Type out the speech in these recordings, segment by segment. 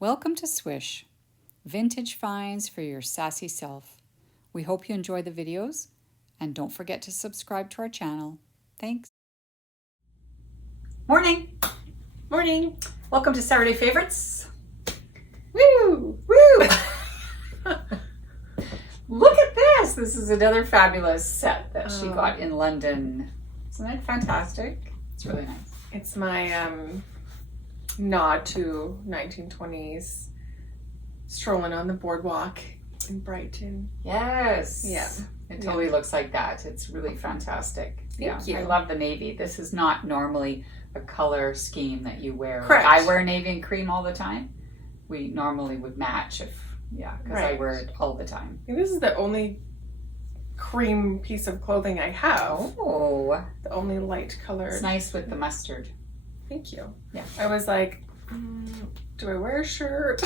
Welcome to Swish, vintage finds for your sassy self. We hope you enjoy the videos and don't forget to subscribe to our channel. Thanks. Morning. Morning. Welcome to Saturday Favorites. Woo! Woo! Look at this. This is another fabulous set that she got in London. Isn't that fantastic? It's really nice. It's my nod to 1920s strolling on the boardwalk in Brighton. Yes. Yeah. It totally looks like that. It's really fantastic. Thank you. I love the navy. This is not normally a color scheme that you wear. Correct. I wear navy and cream all the time. We normally would match because I Right. wear it all the time. I think this is the only cream piece of clothing I have. Oh, The only light colored. it's nice with the mustard. Thank you. Yeah. I was like, do I wear a shirt?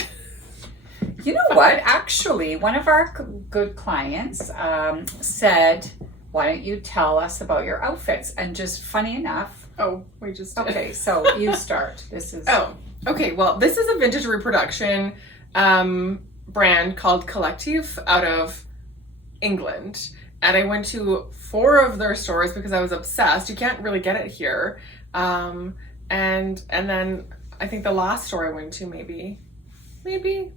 You know what? Actually, one of our good clients said, why don't you tell us about your outfits? And just funny enough. Oh, we just did. Okay, so you start. This is... Oh, okay. Well, this is a vintage reproduction brand called Collective out of England. And I went to 4 of their stores because I was obsessed. You can't really get it here. And then I think the last store I went to maybe,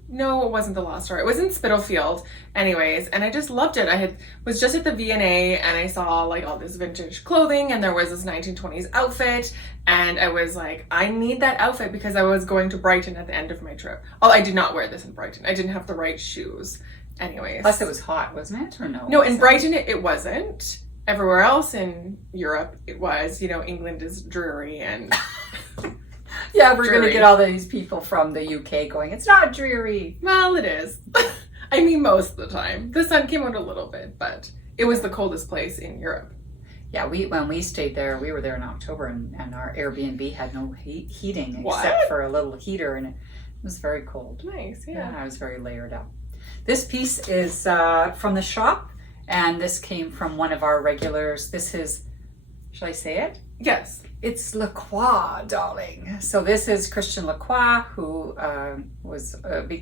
no, it wasn't the last store. It was in Spitalfield anyways. And I just loved it. Was just at the V&A and I saw like all this vintage clothing and there was this 1920s outfit. And I was like, I need that outfit because I was going to Brighton at the end of my trip. Oh, I did not wear this in Brighton. I didn't have the right shoes anyways. Plus it was hot, wasn't it? Or no? No, in Brighton it wasn't. Everywhere else in Europe it was. You know, England is dreary and... Yeah, we're going to dreary. get all these people from the UK going, it's not dreary. Well, it is. I mean, most of the time. The sun came out a little bit, but it was the coldest place in Europe. Yeah, when we stayed there, we were there in October and our Airbnb had no heating What? except for a little heater and it was very cold. Nice, Yeah, yeah. I was very layered up. This piece is from the shop and this came from one of our regulars. This is, shall I say it? Yes. It's Lacroix, darling. So this is Christian Lacroix, who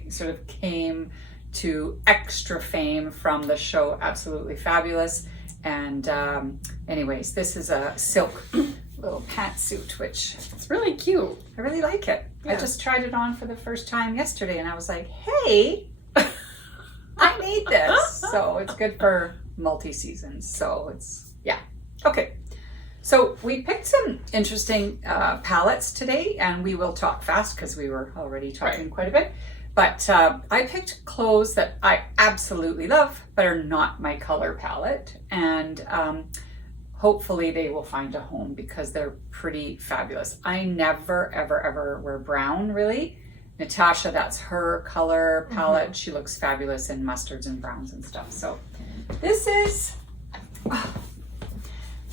sort of came to extra fame from the show Absolutely Fabulous. And anyways, this is a silk little pantsuit, which It's really cute. I really like it. I Yeah. just tried it on for the first time yesterday and I was like, hey, I made this. So it's good for multi-seasons. So it's, yeah. Okay. So we picked some interesting palettes today and we will talk fast because we were already talking quite a bit. But I picked clothes that I absolutely love but are not my color palette. And hopefully they will find a home because they're pretty fabulous. I never, ever, ever wear brown really. Natasha, that's her color palette. She looks fabulous in mustards and browns and stuff. So this is...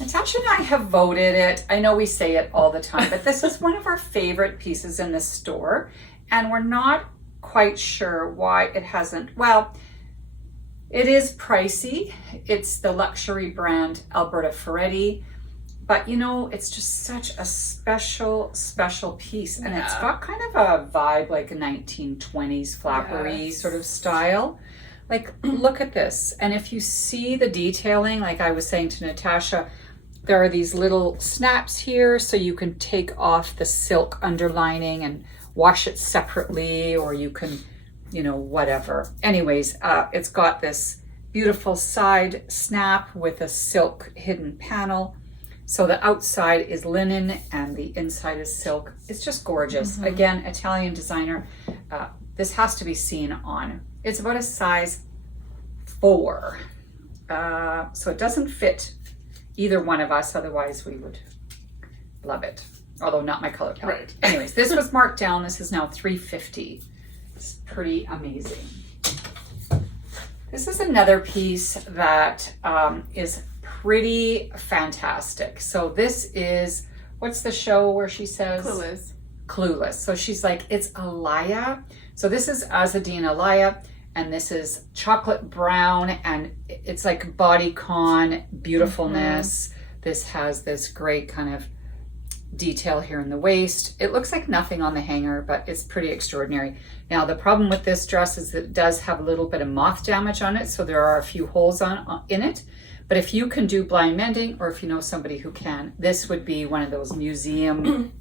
Natasha and I have voted it. I know we say it all the time, but this is one of our favorite pieces in the store. And we're not quite sure why it hasn't. Well, it is pricey. It's the luxury brand Alberta Ferretti. But you know, it's just such a special piece. And it's got kind of a vibe like a 1920s flappery sort of style. Like, look at this. And if you see the detailing, like I was saying to Natasha, there are these little snaps here so you can take off the silk underlining and wash it separately, or you can, you know, whatever. Anyways, it's got this beautiful side snap with a silk hidden panel. So the outside is linen and the inside is silk. It's just gorgeous. Again, Italian designer. This has to be seen on. It's about a size 4. So it doesn't fit either one of us, otherwise we would love it. Although not my color palette. Right. Anyways, this was marked down. This is now $3.50. It's pretty amazing. This is another piece that is pretty fantastic. So this is, what's the show where she says? Clueless. Clueless. So she's like, it's Alaya. So this is Azzedine Alaya, and this is chocolate brown, and it's like bodycon beautifulness. This has this great kind of detail here in the waist. It looks like nothing on the hanger, but it's pretty extraordinary. Now, the problem with this dress is that it does have a little bit of moth damage on it, so there are a few holes in it. But if you can do blind mending, or if you know somebody who can, this would be one of those museum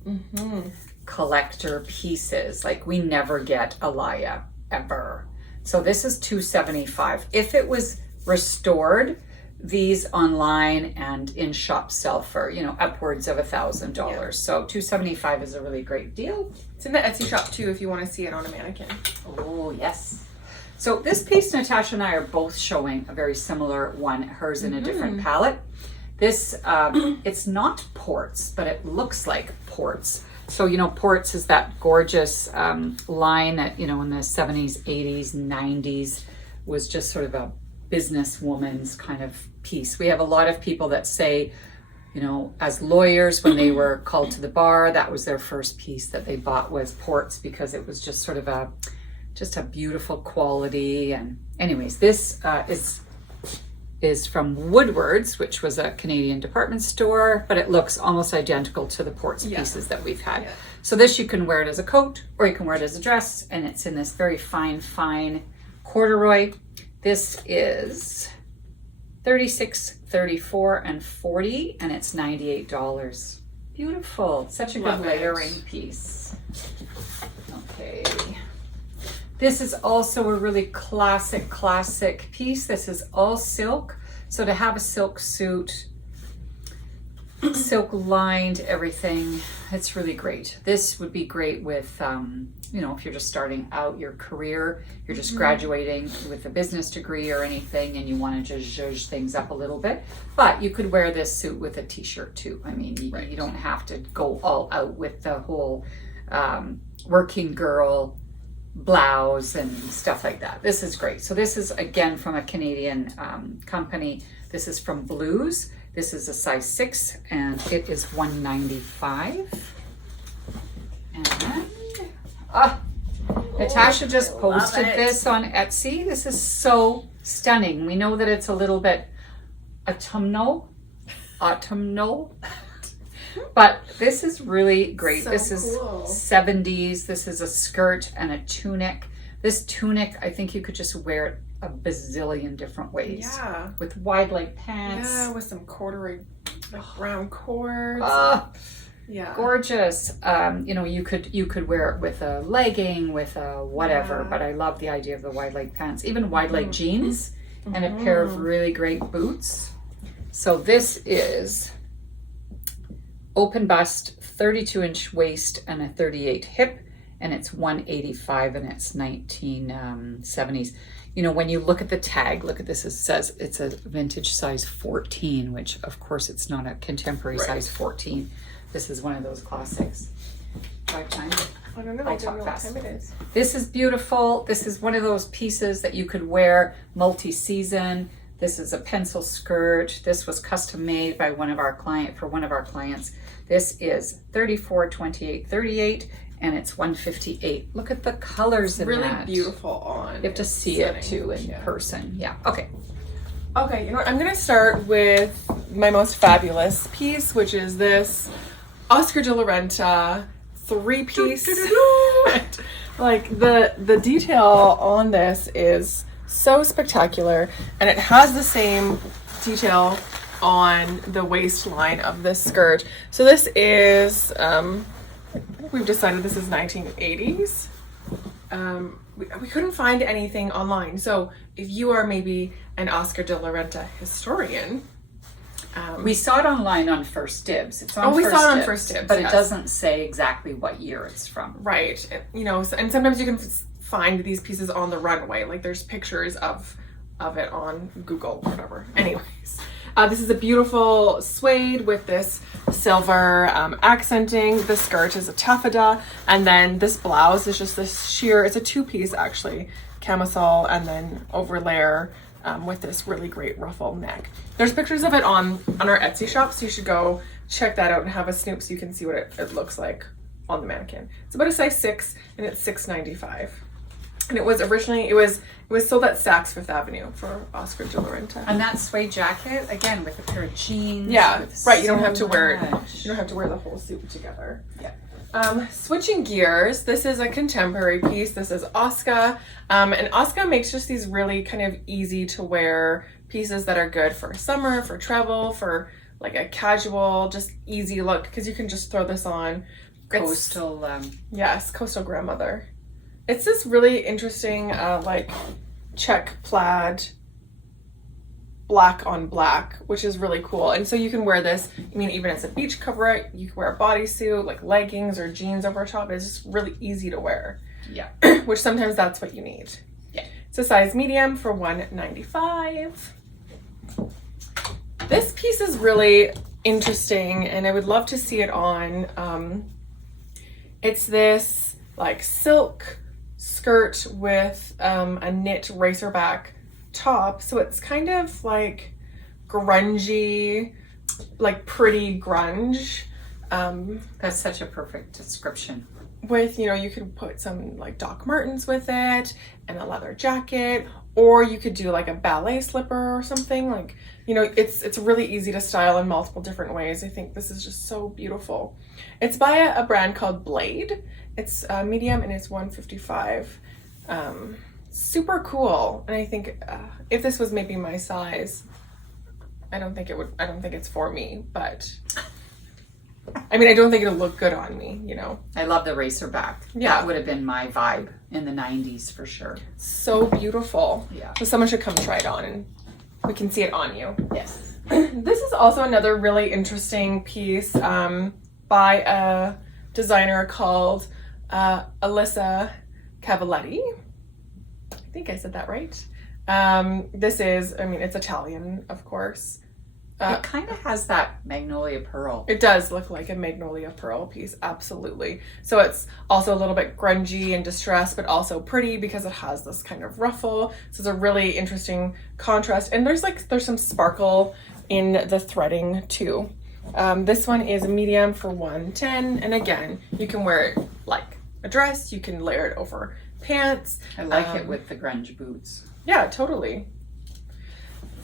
collector pieces. Like, we never get Alaïa, ever. So this is $275. If it was restored, these online and in shop sell for, you know, upwards of $1,000. Yeah. So $275 is a really great deal. It's in the Etsy shop too if you want to see it on a mannequin. Oh, yes. So this piece, Natasha and I are both showing a very similar one, hers in a different palette. This, it's not Ports, but it looks like Ports. So, you know, Ports is that gorgeous line that, you know, in the 70s, 80s, 90s was just sort of a businesswoman's kind of piece. We have a lot of people that say, you know, as lawyers, when they were called to the bar, that was their first piece that they bought was Ports, because it was just sort of a beautiful quality. And anyways, this is from Woodward's, which was a Canadian department store, but it looks almost identical to the Ports pieces that we've had. Yeah. So this, you can wear it as a coat, or you can wear it as a dress, and it's in this very fine corduroy. This is $36, $34, and $40, and it's $98. Beautiful. Such a good Love it. layering piece. Okay. This is also a really classic piece. This is all silk. So to have a silk suit, silk lined everything, it's really great. This would be great with, you know, if you're just starting out your career, you're just graduating with a business degree or anything, and you want to just zhuzh things up a little bit. But you could wear this suit with a t-shirt too. I mean, you don't have to go all out with the whole working girl blouse and stuff like that. This is great. So this is again from a Canadian company. This is from Blues. This is a size 6 and it is $195. And Natasha just posted this on Etsy. This is so stunning. We know that it's a little bit autumnal, but this is really great. So this is cool. 70s. This is a skirt and a tunic. This tunic, I think you could just wear it a bazillion different ways. Yeah. With wide leg pants. Yeah, with some corduroy, like brown cords. Yeah. Gorgeous. You know, you could wear it with a legging, with a whatever, but I love the idea of the wide leg pants. Even wide leg jeans and a pair of really great boots. So this is open bust, 32-inch waist, and a 38 hip, and it's $185, and it's 1970s. You know, when you look at the tag, look at this, it says it's a vintage size 14, which of course it's not a contemporary size 14. This is one of those classics. 5 times. I don't know. I I don't talk know what fast. time it is. This is beautiful. This is one of those pieces that you could wear multi-season. This is a pencil skirt. This was custom made by one of our clients. This is 34, 28, 38, and it's $158. Look at the colors in Really that. beautiful on. You have to see it too in person. Yeah. Okay. Okay, you know what? I'm gonna start with my most fabulous piece, which is this Oscar de la Renta 3-piece. Like the detail on this is so spectacular, and it has the same detail on the waistline of this skirt. So this is we've decided this is 1980s. We couldn't find anything online. So if you are maybe an Oscar de la Renta historian, We saw it online on First Dibs. It's on we First saw it on Dibs, First Dibs, but yes. it doesn't say exactly what year it's from. right? You know, and sometimes you can find these pieces on the runway. Like there's pictures of it on Google, or whatever. Anyways, this is a beautiful suede with this silver accenting. The skirt is a taffeta, and then this blouse is just this sheer. It's a 2-piece actually, camisole, and then overlayer with this really great ruffle neck. There's pictures of it on our Etsy shop, so you should go check that out and have a snoop so you can see what it looks like on the mannequin. It's about a size 6 and it's $6.95. And it was originally, it was sold at Saks Fifth Avenue for Oscar de la Renta. And that suede jacket, again, with a pair of jeans. Yeah, with right. You don't so have to wear it. much. You don't have to wear the whole suit together. Yeah. Switching gears, this is a contemporary piece. This is Oscar. And Oscar makes just these really kind of easy to wear pieces that are good for summer, for travel, for like a casual, just easy look, because you can just throw this on. Coastal. Yes, coastal grandmother. It's this really interesting, like check plaid, black on black, which is really cool. And so you can wear this, I mean, even as a beach cover, you can wear a bodysuit, like leggings or jeans over top. It's just really easy to wear. Yeah. Which sometimes that's what you need. Yeah. It's a size medium for $195. This piece is really interesting and I would love to see it on. It's this like silk skirt with a knit racerback top, so it's kind of like grungy, like pretty grunge. That's such a perfect description. With, you know, you could put some like Doc Martens with it and a leather jacket, or you could do like a ballet slipper or something. Like, you know, it's really easy to style in multiple different ways. I think this is just so beautiful. It's by a brand called Blade. It's medium and it's $155. Super cool. And I think if this was maybe my size, I don't think it's for me, but I mean, I don't think it'll look good on me, you know. I love the racerback. Yeah. That would have been my vibe in the 90s for sure. So beautiful. Yeah. So someone should come try it on and we can see it on you. Yes. This is also another really interesting piece by a designer called Alyssa Cavaletti. I think I said that right. This is, I mean, it's Italian, of course. It kind of has that magnolia pearl. It does look like a magnolia pearl piece, absolutely. So it's also a little bit grungy and distressed, but also pretty because it has this kind of ruffle. So it's a really interesting contrast. And there's some sparkle in the threading too. This one is a medium for $110. And again, you can wear it like a dress. You can layer it over pants. I like it with the grunge boots. Yeah, totally.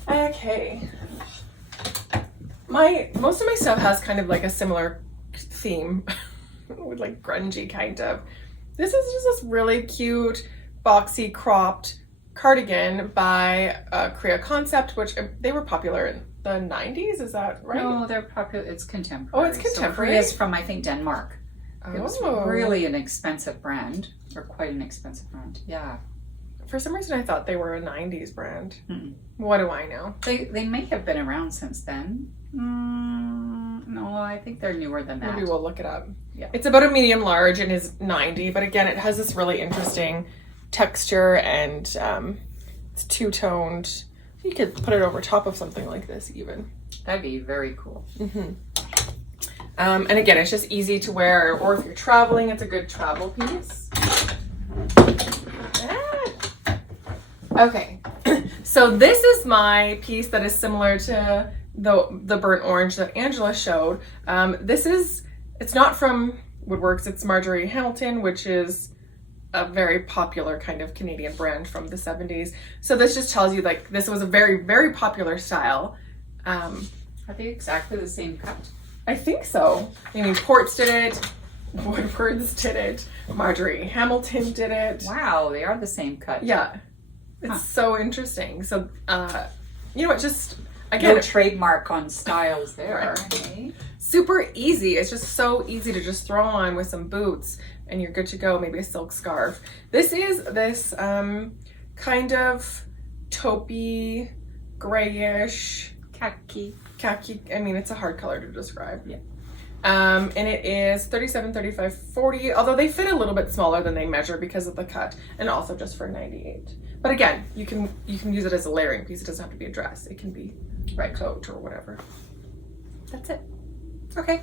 Okay. Most of my stuff has kind of like a similar theme with like grungy kind of. This is just this really cute boxy cropped cardigan by Korea Concept, which they were popular in the 90s. Is that right? No, they're popular. It's contemporary. Oh, it's contemporary. So Korea's from, I think, Denmark. It was Oh. really an expensive brand, or quite an expensive brand. Yeah. For some reason, I thought they were a 90s brand. Mm-mm. What do I know? They may have been around since then. No, I think they're newer than that. Maybe we'll look it up. Yeah. It's about a medium large and is 90, but again, it has this really interesting texture and it's two-toned. You could put it over top of something like this even. That'd be very cool. Mm-hmm. And again, it's just easy to wear, or if you're traveling, it's a good travel piece. Okay, so this is my piece that is similar to the burnt orange that Angela showed. It's not from Woodworks, it's Marjorie Hamilton, which is a very popular kind of Canadian brand from the 70s. So this just tells you like this was a very, very popular style. Are they exactly the same cut? I think so. I mean, Ports did it, Woodwards did it, Marjorie Hamilton did it. Wow, they are the same cut. Yeah. It's so interesting. So, you know what, just, No again, trademark on styles there. Hey? super easy. It's just so easy to just throw on with some boots and you're good to go. Maybe a silk scarf. This is this kind of taupey, grayish, Khaki. I mean, it's a hard color to describe. Yeah. And it is 37, 35, 40, although they fit a little bit smaller than they measure because of the cut, and also just for 98. But again, you can use it as a layering piece. It doesn't have to be a dress. It can be a coat or whatever. That's it. Okay.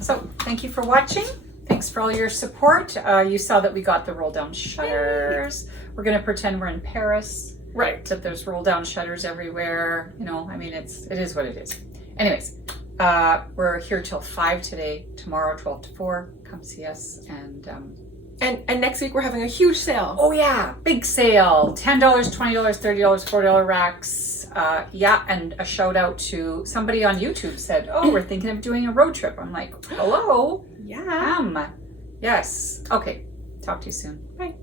So thank you for watching. Thanks for all your support. You saw that we got the roll down shutters. We're gonna pretend we're in Paris. Right. That there's roll down shutters everywhere. You know, I mean, it is what it is. Anyways, we're here till 5 today. Tomorrow, 12 to 4. Come see us, and And next week we're having a huge sale. Oh yeah, big sale. $10, $20, $30, $40 racks. Yeah, and a shout out to somebody on YouTube said, oh, we're thinking of doing a road trip. I'm like, hello? Yeah. Yes. Okay. Talk to you soon. Bye.